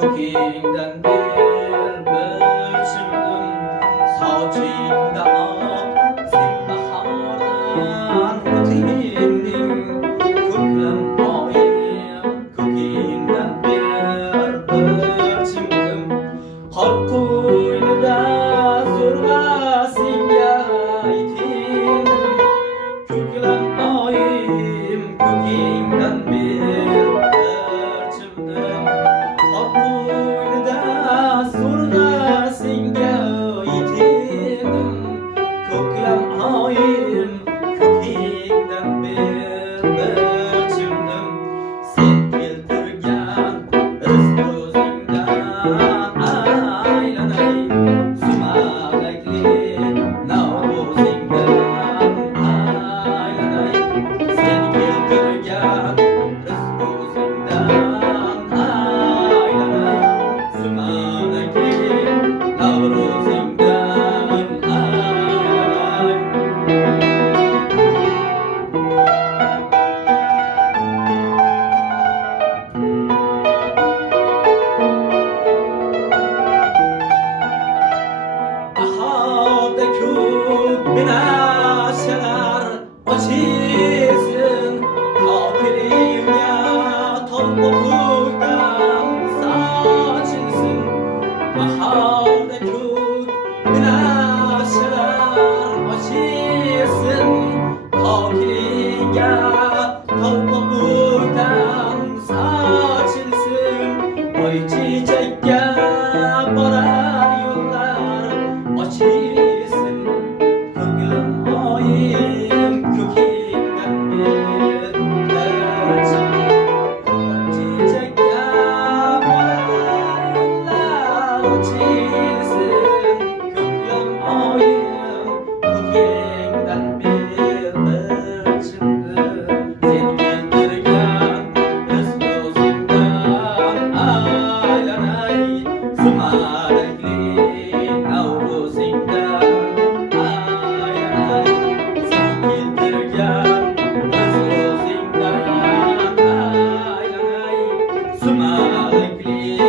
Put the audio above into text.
Kökünden bir çıktım saçında ak sen bahardan mutindim köklem ayım kökünden bir çıktım kar koynunda zorla senga itindim köklem ayım kökünden bir çıktım Akuyda surda singa itindim Köklem ayım kökünden bir çıktım Sen keltirgen rızkızingdan aylanay Sumalakli navruzingdan aylanay Sen keltirgen rızkızingdan Binaşlar açılsın Katilime topuktan saçılsın Baharda kök binaşlar açılsın Katilime topuktan saçılsın Oy çiçekle barar yollar açılsın Ayım kökünden bir çiçek yapar yıllar açılsın köklem ayım kökünden bir çıktım Sen getirgen rızkızingdan aylanay Sumalakli navruzingdan Sumalakli